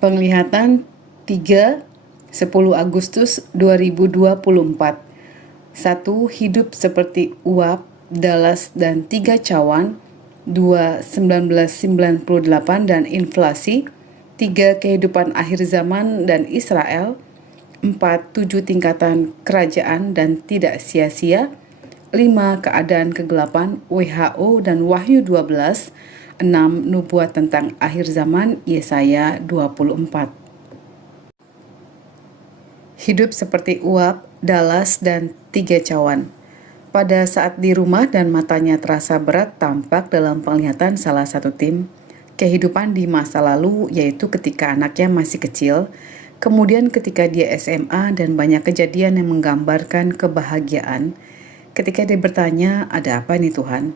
Penglihatan 3, 10 Agustus 2024. 1. Hidup seperti uap, Dallas dan 3 cawan. 2. 1998 dan inflasi. 3. Kehidupan akhir zaman dan Israel. 4. 7 tingkatan kerajaan dan tidak sia-sia. 5. Keadaan kegelapan WHO dan Wahyu 12. 6. Nubuat tentang akhir zaman Yesaya 24. Hidup seperti uap, Dallas dan 3 cawan. Pada saat di rumah dan matanya terasa berat tampak dalam penglihatan salah satu tim kehidupan di masa lalu, yaitu ketika anaknya masih kecil, kemudian ketika dia SMA dan banyak kejadian yang menggambarkan kebahagiaan. Ketika dia bertanya, "Ada apa nih Tuhan?"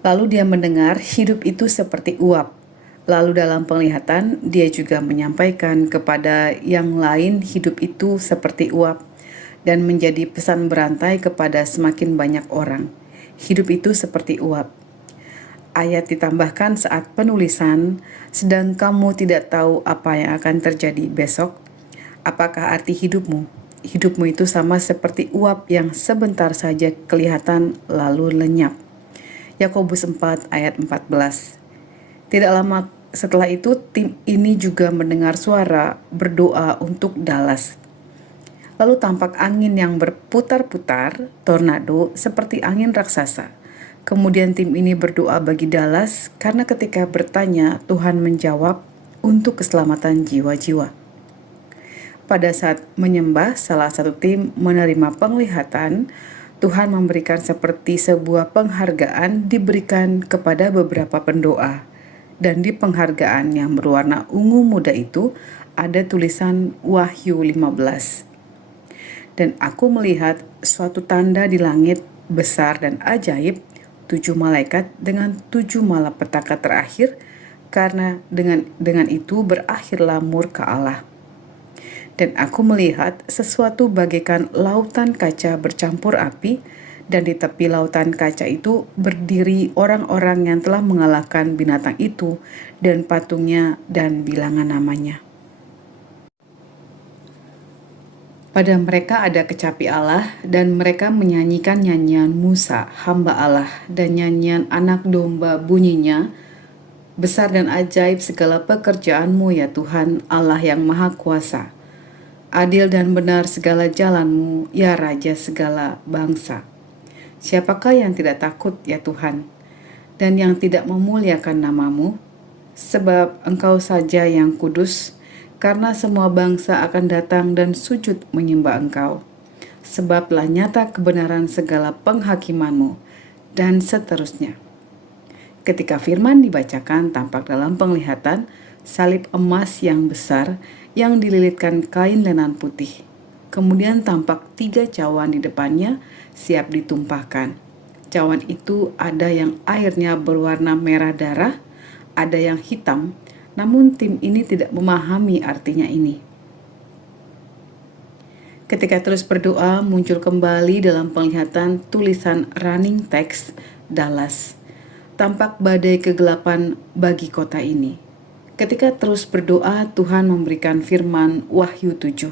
Lalu dia mendengar hidup itu seperti uap. Lalu dalam penglihatan dia juga menyampaikan kepada yang lain hidup itu seperti uap dan menjadi pesan berantai kepada semakin banyak orang. Hidup itu seperti uap. Ayat ditambahkan saat penulisan, sedang kamu tidak tahu apa yang akan terjadi besok. Apakah arti hidupmu? Hidupmu itu sama seperti uap yang sebentar saja kelihatan lalu lenyap. Yakobus 4 ayat 14. Tidak lama setelah itu tim ini juga mendengar suara berdoa untuk Dallas. Lalu tampak angin yang berputar-putar, tornado seperti angin raksasa. Kemudian tim ini berdoa bagi Dallas karena ketika bertanya Tuhan menjawab untuk keselamatan jiwa-jiwa. Pada saat menyembah, salah satu tim menerima penglihatan. Tuhan memberikan seperti sebuah penghargaan diberikan kepada beberapa pendoa. Dan di penghargaan yang berwarna ungu muda itu ada tulisan Wahyu 15. Dan aku melihat suatu tanda di langit besar dan ajaib, 7 malaikat dengan 7 malapetaka terakhir, karena dengan itu berakhirlah murka Allah. Dan aku melihat sesuatu bagaikan lautan kaca bercampur api, dan di tepi lautan kaca itu berdiri orang-orang yang telah mengalahkan binatang itu dan patungnya dan bilangan namanya. Pada mereka ada kecapi Allah, dan mereka menyanyikan nyanyian Musa, hamba Allah, dan nyanyian anak domba bunyinya, besar dan ajaib segala pekerjaanmu ya Tuhan Allah yang Maha Kuasa. Adil dan benar segala jalanmu, ya Raja segala bangsa. Siapakah yang tidak takut, ya Tuhan, dan yang tidak memuliakan namamu? Sebab Engkau saja yang kudus, karena semua bangsa akan datang dan sujud menyembah Engkau. Sebablah nyata kebenaran segala penghakimanmu, dan seterusnya. Ketika firman dibacakan, tampak dalam penglihatan salib emas yang besar yang dililitkan kain lenan putih. Kemudian tampak 3 cawan di depannya siap ditumpahkan. Cawan itu ada yang airnya berwarna merah darah, ada yang hitam, namun tim ini tidak memahami artinya ini. Ketika terus berdoa, muncul kembali dalam penglihatan tulisan running text Dallas. Tampak badai kegelapan bagi kota ini. Ketika terus berdoa, Tuhan memberikan firman Wahyu 7.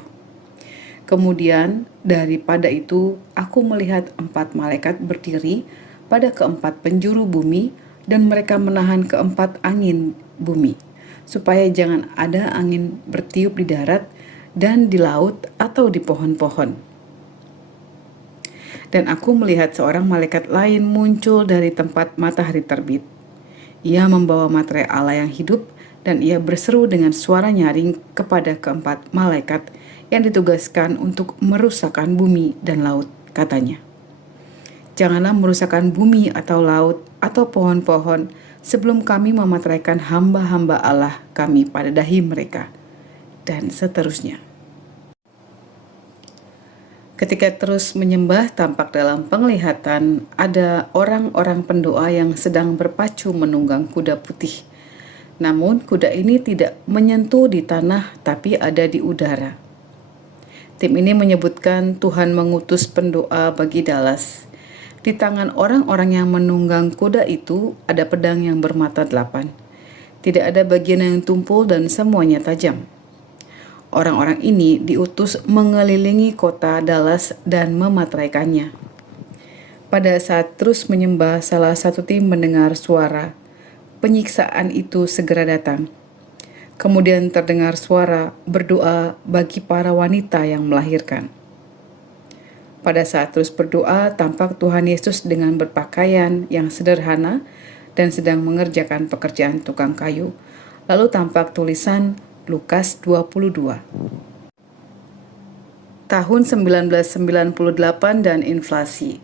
Kemudian daripada itu, aku melihat 4 malaikat berdiri pada keempat penjuru bumi, dan mereka menahan keempat angin bumi, supaya jangan ada angin bertiup di darat dan di laut atau di pohon-pohon. Dan aku melihat seorang malaikat lain muncul dari tempat matahari terbit. Ia membawa materai Allah yang hidup, dan ia berseru dengan suara nyaring kepada keempat malaikat yang ditugaskan untuk merusakkan bumi dan laut, katanya. Janganlah merusakkan bumi atau laut atau pohon-pohon sebelum kami memateraikan hamba-hamba Allah kami pada dahi mereka, dan seterusnya. Ketika terus menyembah, tampak dalam penglihatan ada orang-orang pendoa yang sedang berpacu menunggang kuda putih. Namun kuda ini tidak menyentuh di tanah, tapi ada di udara. Tim ini menyebutkan Tuhan mengutus pendoa bagi Dallas. Di tangan orang-orang yang menunggang kuda itu ada pedang yang bermata 8. Tidak ada bagian yang tumpul dan semuanya tajam. Orang-orang ini diutus mengelilingi kota Dallas dan memateraikannya. Pada saat terus menyembah, salah satu tim mendengar suara. Penyiksaan itu segera datang. Kemudian terdengar suara berdoa bagi para wanita yang melahirkan. Pada saat terus berdoa, tampak Tuhan Yesus dengan berpakaian yang sederhana dan sedang mengerjakan pekerjaan tukang kayu. Lalu tampak tulisan Lukas 22. Tahun 1998 dan inflasi.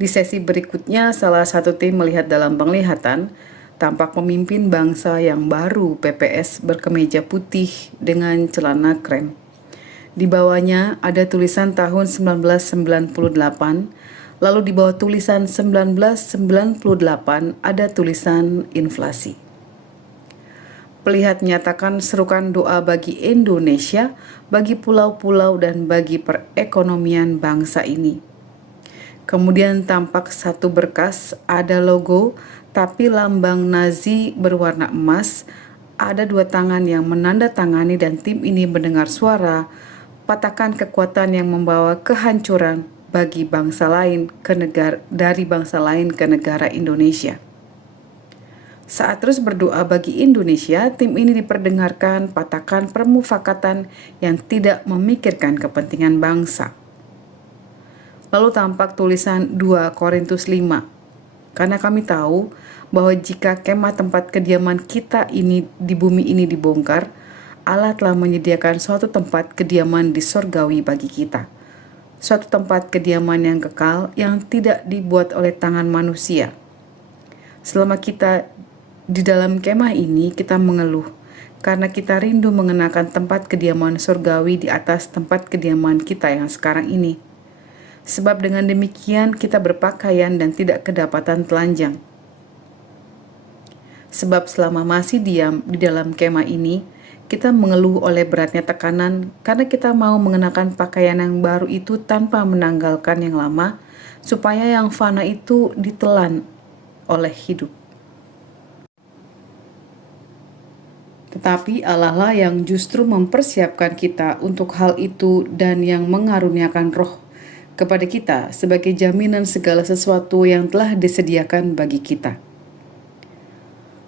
Di sesi berikutnya, salah satu tim melihat dalam penglihatan, tampak pemimpin bangsa yang baru PPS berkemeja putih dengan celana krem. Di bawahnya ada tulisan tahun 1998, lalu di bawah tulisan 1998 ada tulisan inflasi. Pelihat menyatakan serukan doa bagi Indonesia, bagi pulau-pulau dan bagi perekonomian bangsa ini. Kemudian tampak satu berkas, ada logo, tapi lambang Nazi berwarna emas, ada dua tangan yang menandatangani dan tim ini mendengar suara, patahkan kekuatan yang membawa kehancuran bagi bangsa lain dari bangsa lain ke negara Indonesia. Saat terus berdoa bagi Indonesia, tim ini diperdengarkan patahkan permufakatan yang tidak memikirkan kepentingan bangsa. Lalu tampak tulisan 2 Korintus 5. Karena kami tahu bahwa jika kemah tempat kediaman kita ini di bumi ini dibongkar, Allah telah menyediakan suatu tempat kediaman di sorgawi bagi kita. Suatu tempat kediaman yang kekal yang tidak dibuat oleh tangan manusia. Selama kita di dalam kemah ini, kita mengeluh karena kita rindu mengenakan tempat kediaman sorgawi di atas tempat kediaman kita yang sekarang ini. Sebab dengan demikian kita berpakaian dan tidak kedapatan telanjang. Sebab selama masih diam di dalam kemah ini, kita mengeluh oleh beratnya tekanan karena kita mau mengenakan pakaian yang baru itu tanpa menanggalkan yang lama, supaya yang fana itu ditelan oleh hidup. Tetapi Allah lah yang justru mempersiapkan kita untuk hal itu dan yang mengaruniakan roh kepada kita sebagai jaminan segala sesuatu yang telah disediakan bagi kita.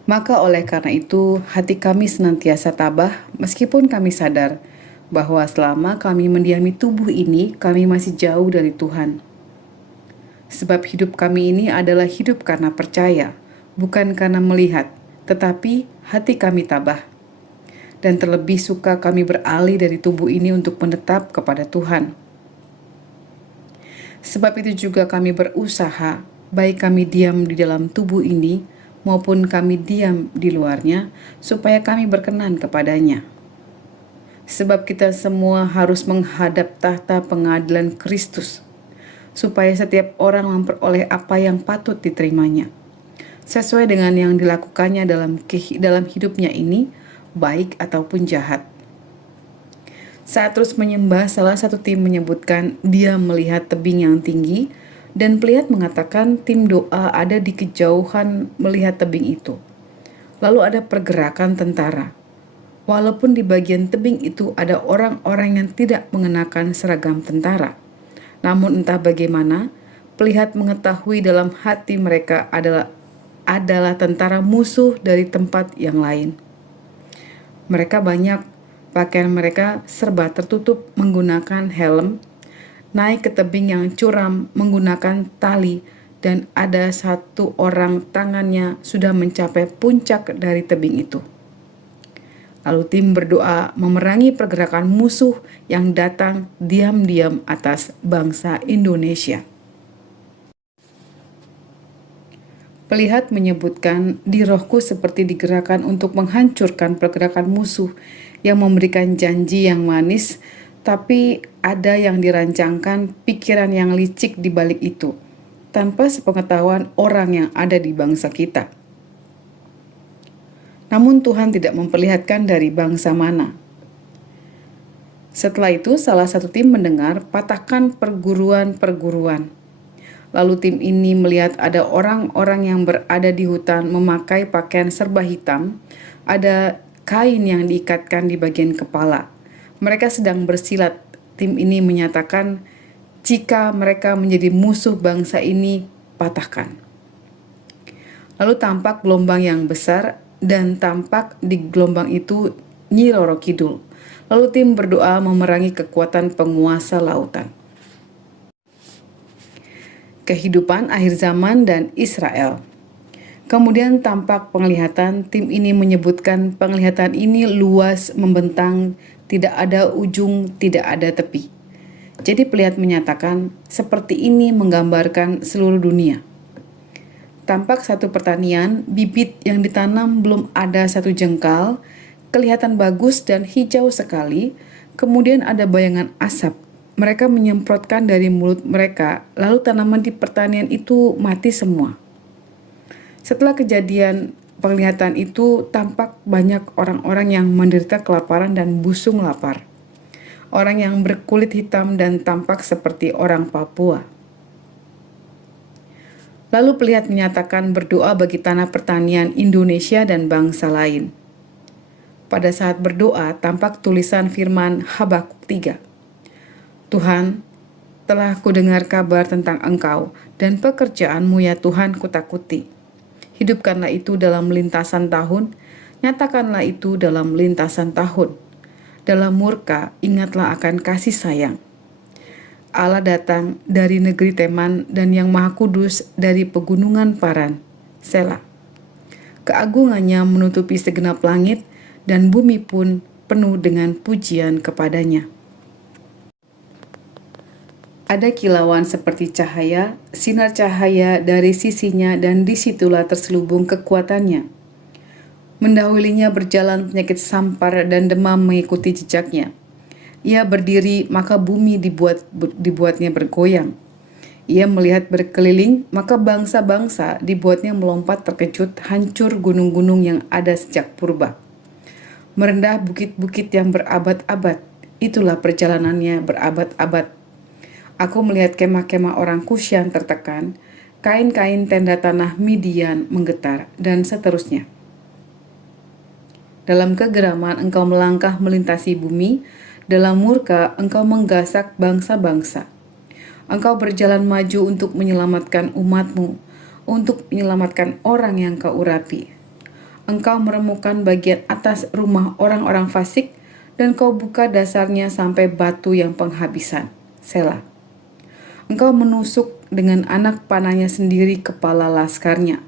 Maka oleh karena itu, hati kami senantiasa tabah meskipun kami sadar bahwa selama kami mendiami tubuh ini, kami masih jauh dari Tuhan. Sebab hidup kami ini adalah hidup karena percaya, bukan karena melihat, tetapi hati kami tabah. Dan terlebih suka kami beralih dari tubuh ini untuk menetap kepada Tuhan. Sebab itu juga kami berusaha, baik kami diam di dalam tubuh ini, maupun kami diam di luarnya, supaya kami berkenan kepadanya. Sebab kita semua harus menghadap tahta pengadilan Kristus, supaya setiap orang memperoleh apa yang patut diterimanya, sesuai dengan yang dilakukannya dalam hidupnya ini, baik ataupun jahat. Saat terus menyembah, salah satu tim menyebutkan dia melihat tebing yang tinggi, dan pelihat mengatakan tim doa ada di kejauhan melihat tebing itu. Lalu ada pergerakan tentara. Walaupun di bagian tebing itu ada orang-orang yang tidak mengenakan seragam tentara. Namun entah bagaimana, pelihat mengetahui dalam hati mereka adalah tentara musuh dari tempat yang lain. Mereka banyak, pakaian mereka serba tertutup menggunakan helm, naik ke tebing yang curam menggunakan tali, dan ada satu orang tangannya sudah mencapai puncak dari tebing itu. Lalu tim berdoa memerangi pergerakan musuh yang datang diam-diam atas bangsa Indonesia. Pelihat menyebutkan, di rohku seperti digerakkan untuk menghancurkan pergerakan musuh yang memberikan janji yang manis, tapi ada yang dirancangkan pikiran yang licik di balik itu, tanpa sepengetahuan orang yang ada di bangsa kita. Namun Tuhan tidak memperlihatkan dari bangsa mana. Setelah itu salah satu tim mendengar patahkan perguruan-perguruan. Lalu tim ini melihat ada orang-orang yang berada di hutan memakai pakaian serba hitam, Ada kain yang diikatkan di bagian kepala. Mereka sedang bersilat. Tim ini menyatakan, jika mereka menjadi musuh bangsa ini, patahkan. Lalu tampak gelombang yang besar, dan tampak di gelombang itu Nyi Roro Kidul. Lalu tim berdoa memerangi kekuatan penguasa lautan. Kehidupan akhir zaman dan Israel. Kemudian tampak penglihatan, tim ini menyebutkan penglihatan ini luas, membentang, tidak ada ujung, tidak ada tepi. Jadi pelihat menyatakan, seperti ini menggambarkan seluruh dunia. Tampak satu pertanian, bibit yang ditanam belum ada satu jengkal, kelihatan bagus dan hijau sekali, kemudian ada bayangan asap. Mereka menyemprotkan dari mulut mereka, lalu tanaman di pertanian itu mati semua. Setelah kejadian penglihatan itu, tampak banyak orang-orang yang menderita kelaparan dan busung lapar. Orang yang berkulit hitam dan tampak seperti orang Papua. Lalu pelihat menyatakan berdoa bagi tanah pertanian Indonesia dan bangsa lain. Pada saat berdoa, tampak tulisan firman Habakuk 3. Tuhan, telah kudengar kabar tentang Engkau dan pekerjaanmu ya Tuhan kutakuti. Hidupkanlah itu dalam lintasan tahun, nyatakanlah itu dalam lintasan tahun. Dalam murka, ingatlah akan kasih sayang. Allah datang dari negeri Teman dan yang Maha Kudus dari pegunungan Paran. Selah. Keagungannya menutupi segenap langit dan bumi pun penuh dengan pujian kepadanya. Ada kilauan seperti cahaya, sinar cahaya dari sisinya dan disitulah terselubung kekuatannya. Mendahulunya berjalan penyakit sampar dan demam mengikuti jejaknya. Ia berdiri maka bumi dibuatnya bergoyang. Ia melihat berkeliling maka bangsa-bangsa dibuatnya melompat terkejut, hancur gunung-gunung yang ada sejak purba. Merendah bukit-bukit yang berabad-abad, itulah perjalanannya berabad-abad. Aku melihat kemah-kemah orang Kush yang tertekan, kain-kain tenda tanah Midian menggetar, dan seterusnya. Dalam kegeraman engkau melangkah melintasi bumi, dalam murka engkau menggasak bangsa-bangsa. Engkau berjalan maju untuk menyelamatkan umatmu, untuk menyelamatkan orang yang kau urapi. Engkau meremukkan bagian atas rumah orang-orang fasik, dan kau buka dasarnya sampai batu yang penghabisan. Selah. Engkau menusuk dengan anak panahnya sendiri kepala laskarnya,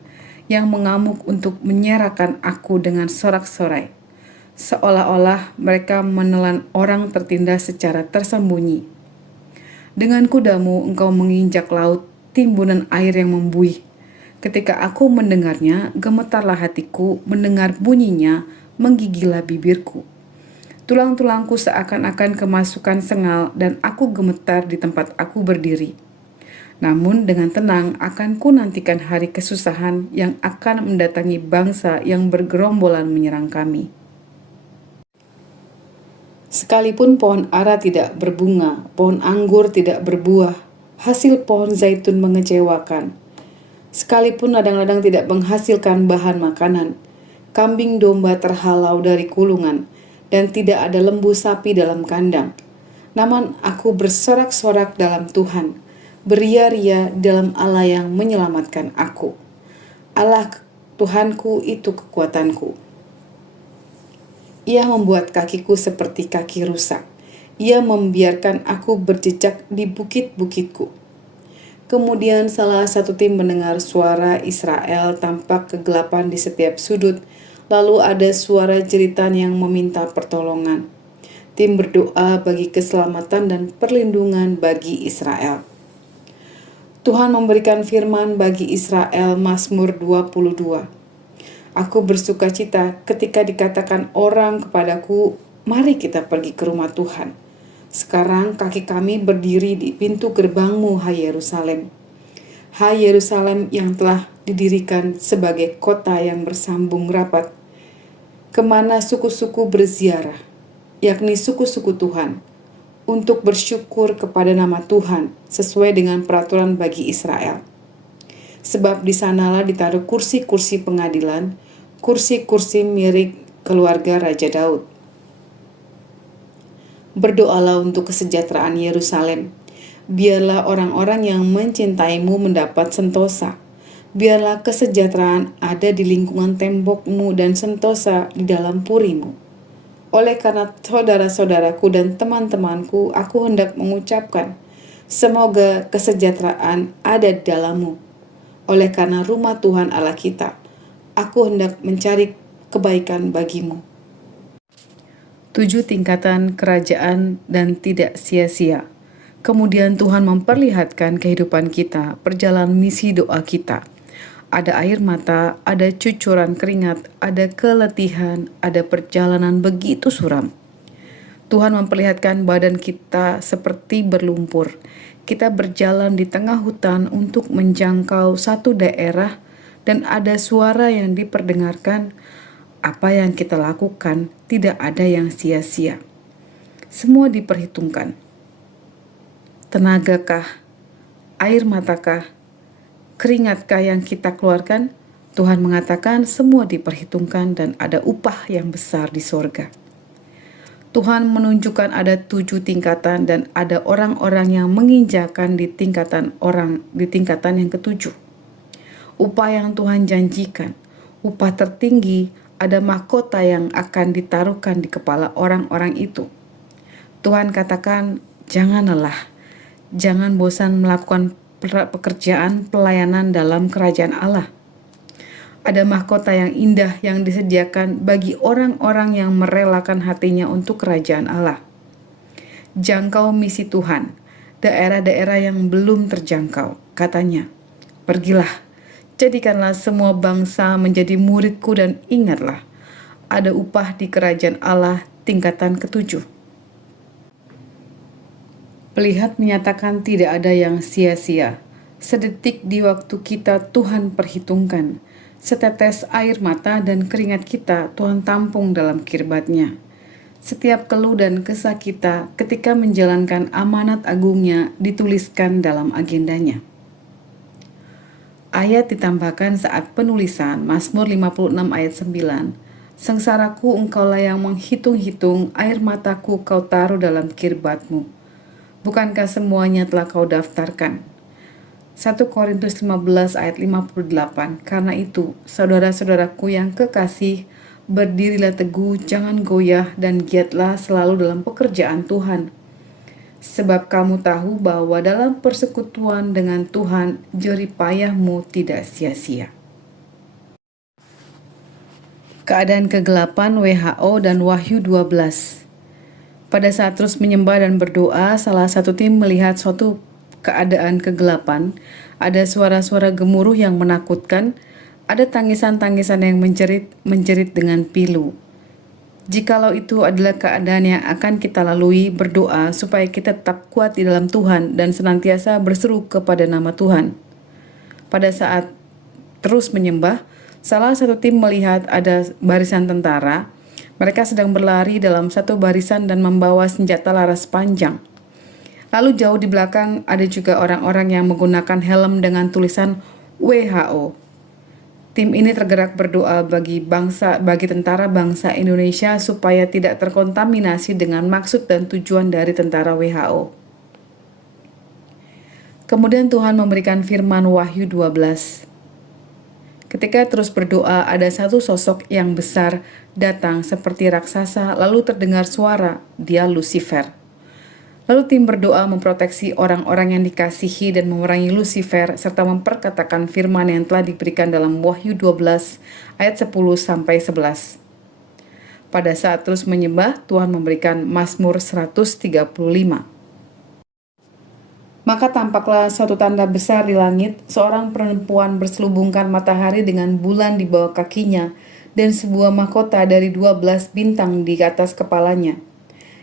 yang mengamuk untuk menyerahkan aku dengan sorak-sorai. Seolah-olah mereka menelan orang tertindas secara tersembunyi. Dengan kudamu engkau menginjak laut, timbunan air yang membuih. Ketika aku mendengarnya, gemetarlah hatiku, mendengar bunyinya, menggigilah bibirku. Tulang-tulangku seakan-akan kemasukan sengal dan aku gemetar di tempat aku berdiri. Namun dengan tenang akan ku nantikan hari kesusahan yang akan mendatangi bangsa yang bergerombolan menyerang kami. Sekalipun pohon ara tidak berbunga, pohon anggur tidak berbuah, hasil pohon zaitun mengecewakan. Sekalipun ladang-ladang tidak menghasilkan bahan makanan, kambing domba terhalau dari kulungan, dan tidak ada lembu sapi dalam kandang. Namun aku bersorak-sorak dalam Tuhan, beria-ria dalam Allah yang menyelamatkan aku. Allah Tuhanku itu kekuatanku. Ia membuat kakiku seperti kaki rusak. Ia membiarkan aku berjejak di bukit-bukitku. Kemudian salah satu tim mendengar suara Israel, tampak kegelapan di setiap sudut. Lalu ada suara jeritan yang meminta pertolongan. Tim berdoa bagi keselamatan dan perlindungan bagi Israel. Tuhan memberikan firman bagi Israel, Mazmur 22. Aku bersukacita ketika dikatakan orang kepadaku, mari kita pergi ke rumah Tuhan. Sekarang kaki kami berdiri di pintu gerbangmu, hai Yerusalem. Hai Yerusalem yang telah didirikan sebagai kota yang bersambung rapat, kemana suku-suku berziarah, yakni suku-suku Tuhan, untuk bersyukur kepada nama Tuhan sesuai dengan peraturan bagi Israel. Sebab di sanalah ditaruh kursi-kursi pengadilan, kursi-kursi mirip keluarga Raja Daud. Berdoalah untuk kesejahteraan Yerusalem. Biarlah orang-orang yang mencintaimu mendapat sentosa. Biarlah kesejahteraan ada di lingkungan tembokmu dan sentosa di dalam purimu. Oleh karena saudara-saudaraku dan teman-temanku, aku hendak mengucapkan, semoga kesejahteraan ada di dalammu. Oleh karena rumah Tuhan Allah kita, aku hendak mencari kebaikan bagimu. 7 tingkatan kerajaan dan tidak sia-sia. Kemudian Tuhan memperlihatkan kehidupan kita, perjalanan misi doa kita. Ada air mata, ada cucuran keringat, ada keletihan, ada perjalanan begitu suram. Tuhan memperlihatkan badan kita seperti berlumpur. Kita berjalan di tengah hutan untuk menjangkau satu daerah dan ada suara yang diperdengarkan. Apa yang kita lakukan tidak ada yang sia-sia. Semua diperhitungkan. Tenagakah, air matakah, keringatkah yang kita keluarkan? Tuhan mengatakan semua diperhitungkan dan ada upah yang besar di sorga. Tuhan menunjukkan ada 7 tingkatan dan ada orang-orang yang menginjakan di tingkatan yang ketujuh. Upah yang Tuhan janjikan, upah tertinggi, ada mahkota yang akan ditaruhkan di kepala orang-orang itu. Tuhan katakan, jangan lelah, jangan bosan melakukan pekerjaan pelayanan dalam kerajaan Allah. Ada mahkota yang indah yang disediakan bagi orang-orang yang merelakan hatinya untuk kerajaan Allah. Jangkau misi Tuhan, daerah-daerah yang belum terjangkau. Katanya, pergilah, jadikanlah semua bangsa menjadi muridku dan ingatlah, ada upah di kerajaan Allah tingkatan ketujuh. Pelihat menyatakan tidak ada yang sia-sia. Sedetik di waktu kita Tuhan perhitungkan. Setetes air mata dan keringat kita Tuhan tampung dalam kirbatnya. Setiap keluh dan kesah kita ketika menjalankan amanat agungnya dituliskan dalam agendanya. Ayat ditambahkan saat penulisan Mazmur 56 ayat 9. Sengsaraku engkaulah yang menghitung-hitung, air mataku kau taruh dalam kirbatmu. Bukankah semuanya telah kau daftarkan? 1 Korintus 15 ayat 58. Karena itu, saudara-saudaraku yang kekasih, berdirilah teguh, jangan goyah, dan giatlah selalu dalam pekerjaan Tuhan. Sebab kamu tahu bahwa dalam persekutuan dengan Tuhan, jerih payahmu tidak sia-sia. Keadaan kegelapan WHO dan Wahyu 12. Pada saat terus menyembah dan berdoa, salah satu tim melihat suatu keadaan kegelapan, ada suara-suara gemuruh yang menakutkan, ada tangisan-tangisan yang menjerit dengan pilu. Jikalau itu adalah keadaan yang akan kita lalui, berdoa supaya kita tetap kuat di dalam Tuhan dan senantiasa berseru kepada nama Tuhan. Pada saat terus menyembah, salah satu tim melihat ada barisan tentara. Mereka sedang berlari dalam satu barisan dan membawa senjata laras panjang. Lalu jauh di belakang ada juga orang-orang yang menggunakan helm dengan tulisan WHO. Tim ini tergerak berdoa bagi tentara bangsa Indonesia supaya tidak terkontaminasi dengan maksud dan tujuan dari tentara WHO. Kemudian Tuhan memberikan firman Wahyu 12. Ketika terus berdoa, ada satu sosok yang besar datang seperti raksasa, lalu terdengar suara, dia Lucifer. Lalu tim berdoa memproteksi orang-orang yang dikasihi dan memerangi Lucifer, serta memperkatakan firman yang telah diberikan dalam Wahyu 12 ayat 10-11. Pada saat terus menyembah, Tuhan memberikan Mazmur 135. Maka tampaklah suatu tanda besar di langit, seorang perempuan berselubungkan matahari dengan bulan di bawah kakinya, dan sebuah mahkota dari 12 bintang di atas kepalanya.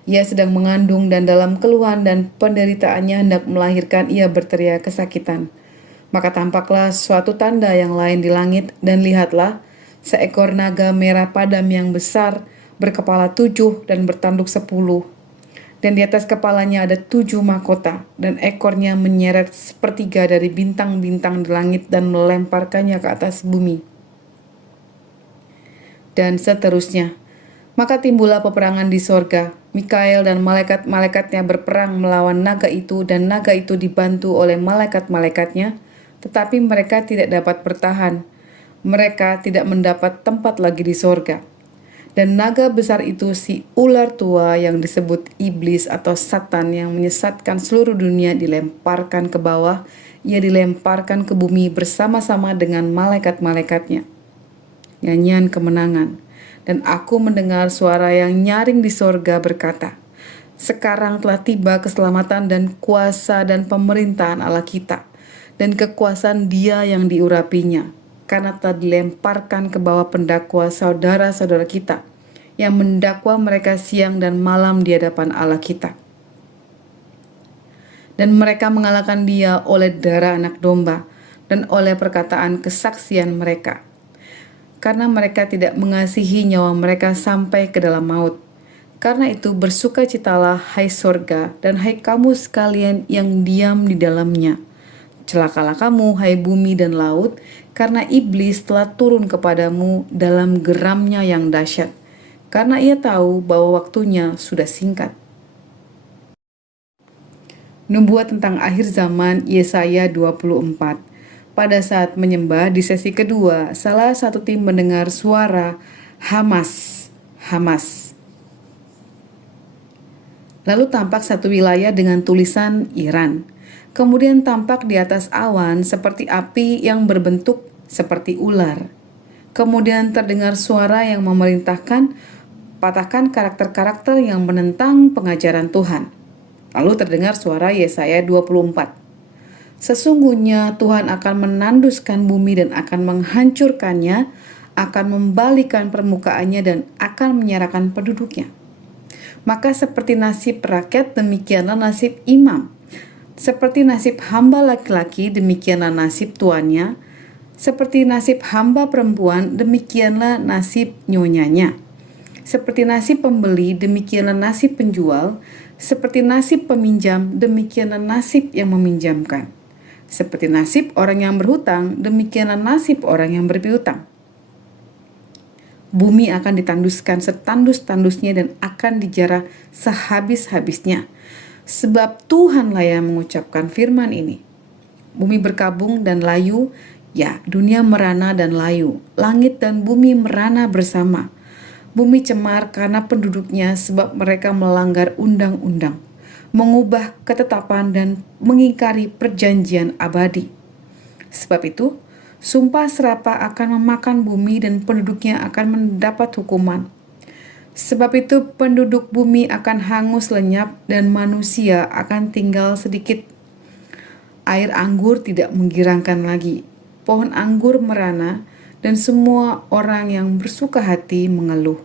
Ia sedang mengandung dan dalam keluhan dan penderitaannya hendak melahirkan, ia berteriak kesakitan. Maka tampaklah suatu tanda yang lain di langit, dan lihatlah, seekor naga merah padam yang besar, berkepala 7 dan bertanduk 10. Dan di atas kepalanya ada 7 mahkota, dan ekornya menyeret sepertiga dari bintang-bintang di langit dan melemparkannya ke atas bumi. Dan seterusnya, Maka timbullah peperangan di sorga. Mikael dan malaikat-malaikatnya berperang melawan naga itu, dan naga itu dibantu oleh malaikat-malaikatnya, tetapi mereka tidak dapat bertahan. Mereka tidak mendapat tempat lagi di sorga. Dan naga besar itu, si ular tua yang disebut iblis atau Satan yang menyesatkan seluruh dunia, dilemparkan ke bawah. Ia dilemparkan ke bumi bersama-sama dengan malaikat-malaikatnya. Nyanyian kemenangan. Dan aku mendengar suara yang nyaring di sorga berkata, sekarang telah tiba keselamatan dan kuasa dan pemerintahan Allah kita, dan kekuasaan Dia yang diurapinya, karena telah dilemparkan ke bawah pendakwa saudara-saudara kita, yang mendakwa mereka siang dan malam di hadapan Allah kita. Dan mereka mengalahkan Dia oleh darah anak domba, dan oleh perkataan kesaksian mereka, karena mereka tidak mengasihi nyawa mereka sampai ke dalam maut. Karena itu bersukacitalah hai sorga, dan hai kamu sekalian yang diam di dalamnya. Celakalah kamu hai bumi dan laut, karena iblis telah turun kepadamu dalam geramnya yang dahsyat, karena ia tahu bahwa waktunya sudah singkat. Nubuat tentang akhir zaman Yesaya 24. Pada saat menyembah di sesi kedua, salah satu tim mendengar suara Hamas, Hamas. Lalu tampak satu wilayah dengan tulisan Iran. Kemudian tampak di atas awan seperti api yang berbentuk seperti ular. Kemudian terdengar suara yang memerintahkan, patahkan karakter-karakter yang menentang pengajaran Tuhan. Lalu terdengar suara Yesaya 24. Sesungguhnya Tuhan akan menanduskan bumi dan akan menghancurkannya, akan membalikan permukaannya dan akan menyerahkan penduduknya. Maka seperti nasib rakyat, demikianlah nasib imam. Seperti nasib hamba laki-laki, demikianlah nasib tuannya. Seperti nasib hamba perempuan, demikianlah nasib nyonyanya. Seperti nasib pembeli, demikianlah nasib penjual. Seperti nasib peminjam, demikianlah nasib yang meminjamkan. Seperti nasib orang yang berhutang, demikianlah nasib orang yang berpiutang. Bumi akan ditanduskan setandus-tandusnya dan akan dijarah sehabis-habisnya. Sebab Tuhanlah yang mengucapkan firman ini. Bumi berkabung dan layu, ya dunia merana dan layu. Langit dan bumi merana bersama. Bumi cemar karena penduduknya sebab mereka melanggar undang-undang, mengubah ketetapan dan mengingkari perjanjian abadi. Sebab itu, sumpah serapah akan memakan bumi dan penduduknya akan mendapat hukuman. Sebab itu penduduk bumi akan hangus lenyap dan manusia akan tinggal sedikit. Air anggur tidak menggirangkan lagi, pohon anggur merana, dan semua orang yang bersuka hati mengeluh.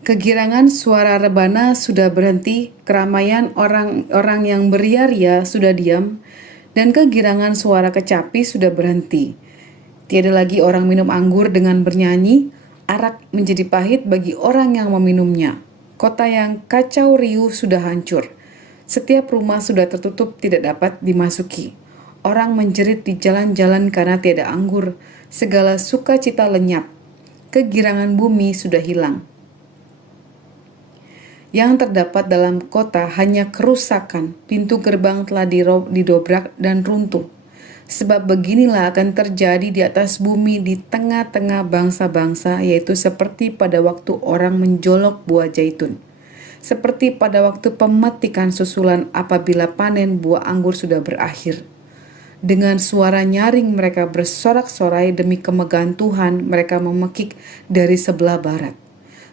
Kegirangan suara rebana sudah berhenti, keramaian orang-orang yang beria-ria sudah diam, dan kegirangan suara kecapi sudah berhenti. Tiada lagi orang minum anggur dengan bernyanyi, arak menjadi pahit bagi orang yang meminumnya. Kota yang kacau riuh sudah hancur. Setiap rumah sudah tertutup, tidak dapat dimasuki. Orang menjerit di jalan-jalan karena tiada anggur. Segala sukacita lenyap. Kegirangan bumi sudah hilang. Yang terdapat dalam kota hanya kerusakan, pintu gerbang telah didobrak dan runtuh. Sebab beginilah akan terjadi di atas bumi di tengah-tengah bangsa-bangsa, yaitu seperti pada waktu orang menjolok buah zaitun. Seperti pada waktu pemetikan susulan apabila panen buah anggur sudah berakhir. Dengan suara nyaring mereka bersorak-sorai demi kemegahan Tuhan, mereka memekik dari sebelah barat.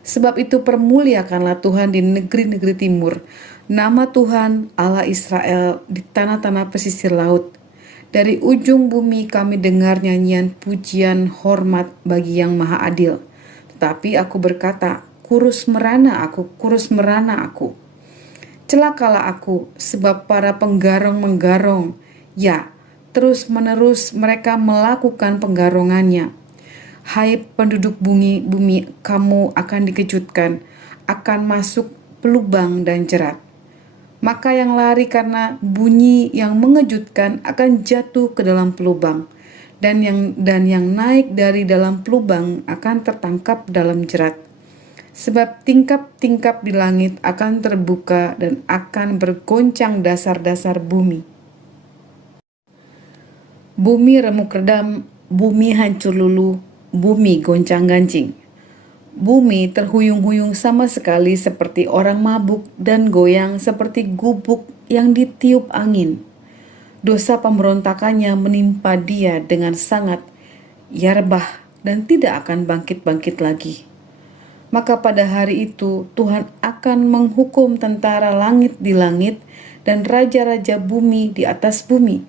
Sebab itu permuliakanlah Tuhan di negeri-negeri timur, nama Tuhan Allah Israel di tanah-tanah pesisir laut. Dari ujung bumi kami dengar nyanyian pujian hormat bagi yang maha adil. Tetapi aku berkata, kurus merana aku, kurus merana aku. Celakalah aku, sebab para penggarong menggarong. Ya, terus-menerus mereka melakukan penggarongannya. Hai penduduk bumi, kamu akan dikejutkan, akan masuk pelubang dan jerat. Maka yang lari karena bunyi yang mengejutkan akan jatuh ke dalam pelubang, dan yang naik dari dalam lubang akan tertangkap dalam jerat. Sebab tingkap-tingkap di langit akan terbuka dan akan bergoncang dasar-dasar bumi. Bumi remuk redam, bumi hancur luluh, bumi goncang-gancing. Bumi terhuyung-huyung sama sekali seperti orang mabuk dan goyang seperti gubuk yang ditiup angin. Dosa pemberontakannya menimpa dia dengan sangat, ia rebah dan tidak akan bangkit-bangkit lagi. Maka pada hari itu Tuhan akan menghukum tentara langit di langit dan raja-raja bumi di atas bumi.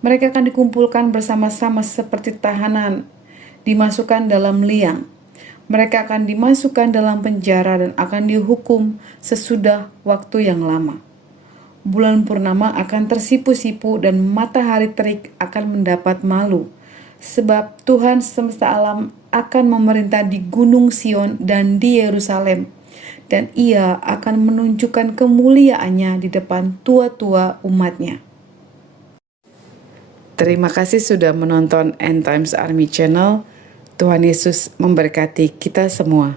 Mereka akan dikumpulkan bersama-sama seperti tahanan, dimasukkan dalam liang. Mereka akan dimasukkan dalam penjara dan akan dihukum sesudah waktu yang lama. Bulan purnama akan tersipu-sipu dan matahari terik akan mendapat malu. Sebab Tuhan semesta alam akan memerintah di Gunung Sion dan di Yerusalem. Dan ia akan menunjukkan kemuliaannya di depan tua-tua umatnya. Terima kasih sudah menonton End Times Army Channel. Tuhan Yesus memberkati kita semua.